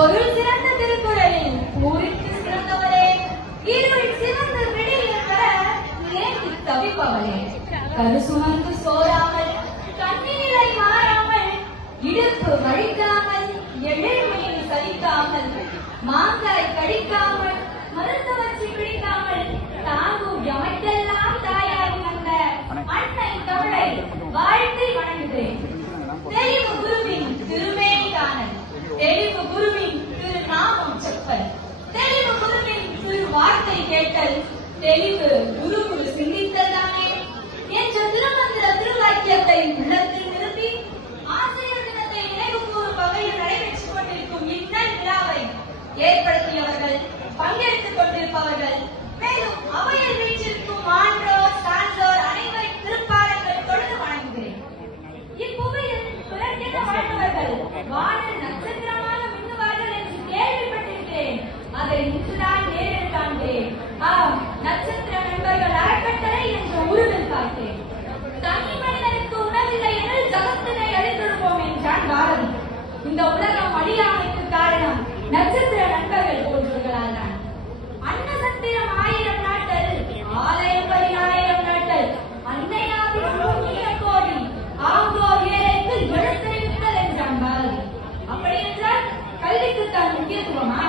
பொருள் சிறந்த திருக்குறளில் பூரித்து சிறந்தவரே, இருள் சிறந்த விடியில் வர ஏங்கி தவிப்பவரே, கரு சுமந்து சோராமல் கண்ணிலை மாறாமல் இடுப்பு வழிக்காமல் எழில்மையை சலிக்காமல் மாங்காய் கடிக்காமல் மருத்துவச்சி பிடிக்காமல் தாங்கும் எமக்கெல்லாம் தாயாகி வந்த அன்னை தமிழை வாழ்த்தி வணங்குகிறேன். தெளிவு குருவின் திருமேனி காணல், தெளிவு குருவின் திரு நாமம் செப்பல், தெளிவு குருவின் திரு வார்த்தை கேட்டல், தெளிவு குரு சிந்தித்தல் தானே என்ற திருமந்திர திருவாக்கியத்தை உள்ளத்தில் நிறுத்தி ஆசிரியர் தினத்தை நினைவு கூறும் வகையில் நடைபெற்றுக் கொண்டிருக்கும் இந்நல் விழாவை ஏற்படுத்தியவர்கள், பங்கெடுத்துக் கொண்டிருப்பவர்கள், மேலும் அவையில் வீற்றிருக்கும் ஆன்றோர் சான்றோர் அனைவரின் திருப்பாதங்கள் தொழுது வணங்குகிறேன். இப்புவியில் பிறர்க்கென வாழ்ந்தவர்கள் வானில் நட்சத்திரமாக மின்னுவார்கள் என்று கேள்விப்பட்டிருக்கிறேன். அதை இன்றுதான் நேரில் காண்கிறேன். ஆம், நட்சத்திர நண்பர்கள் அறக்கட்டளை என்ற உருவில் பார்த்தேன். தனி மனிதனுக்கு உணவில்லை எனில் ஜகத்தினை அழித்திருப்போம் என்றான் பாரதி. இந்த உலகம் அழியாமைக்கு காரணம் நட்சத்திர நண்பர்கள் போன்றவர்களால் தான். அன்னசத்திரம் 1000 நாட்டல், ஆலயம் 10,000 நாட்டல், அன்னையாவின் பூமிய கோடி ஆங்கோர் ஏழைக்கு எழுத்தறிவித்தல் என்றான் பாரதி. அப்படி என்றால் கல்விக்கு தான் முக்கியத்துவமா?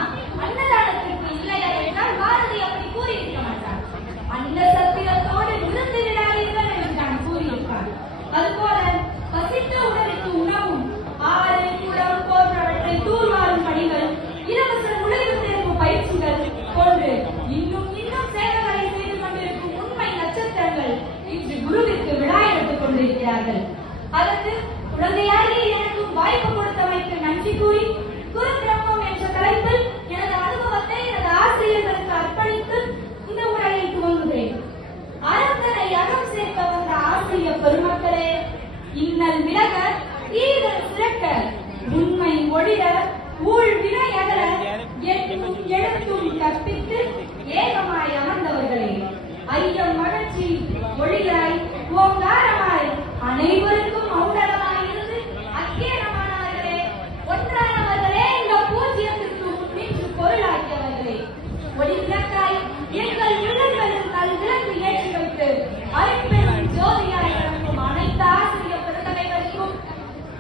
அன்னதானத்திற்கு இல்லையா என்றால் பாரதி அப்படி கூறியிருக்க மாட்டான். அன்ன சத்திரத்தோடு விருந்து விடாதீர்கள் என்று நான் கூறியிருப்பான். அதுபோல பசித்த உடலுக்கு உணவும், ஆறு குடம் போன்றவற்றை தூர்வாரும் பணிகள், இலவச நுழைவுத் தேர்வு பயிற்சிகள் போன்று இன்னும் சேவைகளை செய்து கொண்டிருக்கும் உண்மை நட்சத்திரங்கள் இன்று குருவிற்கு விழா எடுத்துக் கொண்டிருக்கிறார்கள். அதற்கு குழந்தையாகி எனக்கும் வாய்ப்பு கொடுத்தமைக்கு நன்றி கூறி குரு பிரம்மம் என்ற தலைப்பில் எனது அனுபவத்தை எனது ஆசிரியர்களுக்கு அர்ப்பணித்து இந்த உரையை துவங்குகிறேன். அறத்தனை அகம் சேர்க்க வந்த ஆசிரியர் பெருமக்களே, இன்னல் விலக, ஈதல் சிறக்க, உண்மை ஒளிர, ஊழ் வினை அகல, எட்டும் எழுத்தும் கற்பித்து ஏகமாய் அமர்ந்தவர்களே, ஐயம் மகிழ்ச்சி ஒளியாய் ஓங்காரமாய் அனைவருக்கும் மௌனமாய் இருந்து அக்கேரமானவர்களே, ஒன்றானவர்களே, இந்த பூஜ்யத்திற்கு நின்று பொருளாக்கியவர்களே, ஒளி விளக்காய் எங்கள் உள்ளங்களில் நல் விளக்கு ஏற்றி வைத்து அருட்பெரும் ஜோதியாய் வழங்கும் அனைத்து ஆசிரியர் பெருந்தலைவருக்கும்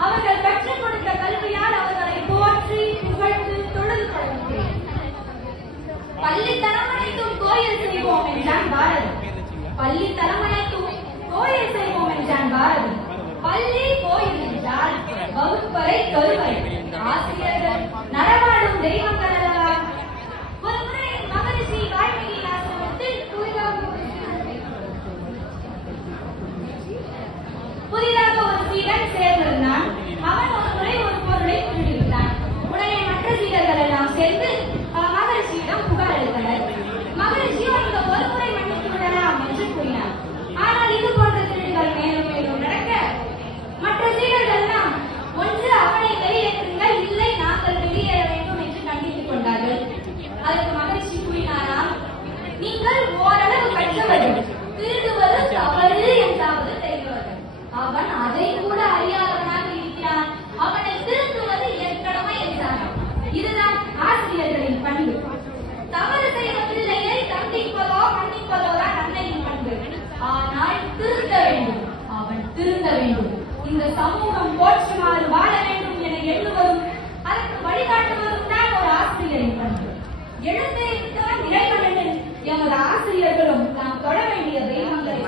அவர்கள் கற்றுக் கொடுத்த கல்வியால் அவர்களை போற்றி புகழ்ந்து தொழுது கொள்கிறேன். பள்ளி தலைமனைக்கும் கோயில் செய்வோம் என்றான் பாரதி. பள்ளி தலைமனைக்கும் கோயில் செய்வோம் என்றான் பாரதி. பள்ளி கோயில் என்றால் வகுப்பறை கருவை, ஆசிரியர்கள் நடமாடும் தெய்வங்கள் அல்லவா? ஒரு முறை மகரிஷி வால்மீகி ஆசிரமத்தில் புதிதாக ஒரு சீடன் சேர்ந்திருந்தான். அவன் ஒரு முறை ஒரு பொருளை திருடிவிட்டான். உடனே மற்ற சீடர்கள் எல்லாம் சேர்ந்து மகரிஷியிடம் புகார் அளித்தனர். மகரிஷி இந்த ஒரு முறை மன்னித்து விடலாம் என்று கூறினார். ஆனால் இது போன்ற திருடுகள் மேலும் மேலும் நடக்க மற்ற சீடர்கள் எல்லாம் ஒன்று அவனை வெளியேற்றுங்கள், இல்லை நாங்கள் வெளியேற வேண்டும் என்று கண்டித்துக் கொண்டார்கள். அதற்கு மகரிஷி கூறினாராம், நீங்கள் ஓரளவு கற்றவர்கள், திருடுவது தவறு என்றாவது தெரிந்தவர்கள். அவன் அதை கூட அறியாதவனாக இருக்கிறான், அவனை திருத்துவது என் கடமை என்றான். இதுதான் ஆசிரியர்களின் பண்பு. தவறு செய்த பிள்ளையை தண்டிப்பதோ மன்னிப்பதோ தான் அன்னையின் பண்பு. ஆனால் திருந்த வேண்டும், அவன் திருந்த வேண்டும், இந்த சமூகம் போற்றுமாறு வாழ வேண்டும் என எண்ணுவதும் அதற்கு வழிகாட்டுவதும் தான் ஒரு ஆசிரியரின் பண்பு. எழுத்தறிவித்தவன் இறைவன் என்று எமது ஆசிரியர்களும் நாம் தொட வேண்டிய தெய்வங்கள்.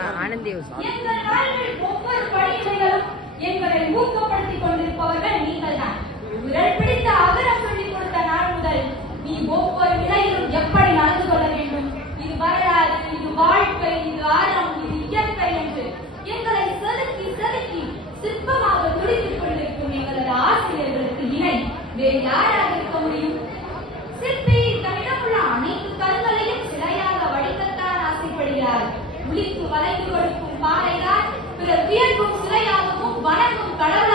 எங்கள் வாழ்வில் ஒவ்வொரு படிநிலைகளும் எங்களை ஊக்கப்படுத்திக் கொண்டிருப்பவர்கள் நீங்கள் தான். விரல் பிடித்த அகரம் சொல்லிக் கொடுத்த நாள் முதல் நீ ஒவ்வொரு நிலையிலும் எப்படி நடந்து கொள்ள வேண்டும், இது வரலாறு, இது வாழ்க்கை, இது ஆரம், இது இயற்கை என்று எங்களை செதுக்கி செதுக்கி சிற்பமாக துடித்துக் கொண்டிருக்கும் எங்களது ஆசிரியர்களுக்கு இணை வேறு யாராக இருக்க முடியும்? சிற்பி தன்னிடம் உள்ள அனைத்து கற்களையும் சிலையாக வடிக்கத்தான் ஆசைப்படுகிறார். உளிக்கு வளைந்து கொடுக்கும் பாறைதான் பிறர் வியக்கும் சிலையாகவும் வணங்கும் கடவுள்